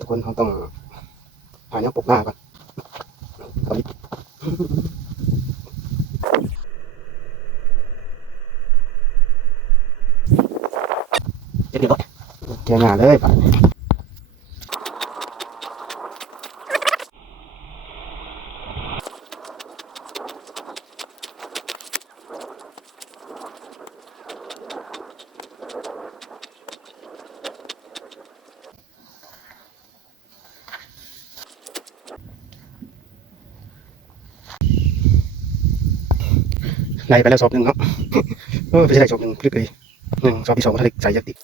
ทุกคนเราต้องหาเนี้ยปกหน้าก่อนตอนนี้เดี๋ยวแกงานเลยป่ะไล่ไปแล้วสอบหนึ่งเนาะไปใส่สอบหนึ่งคลิกเลยสอบที่สองเขาเล็กใส่ยักษ์ติด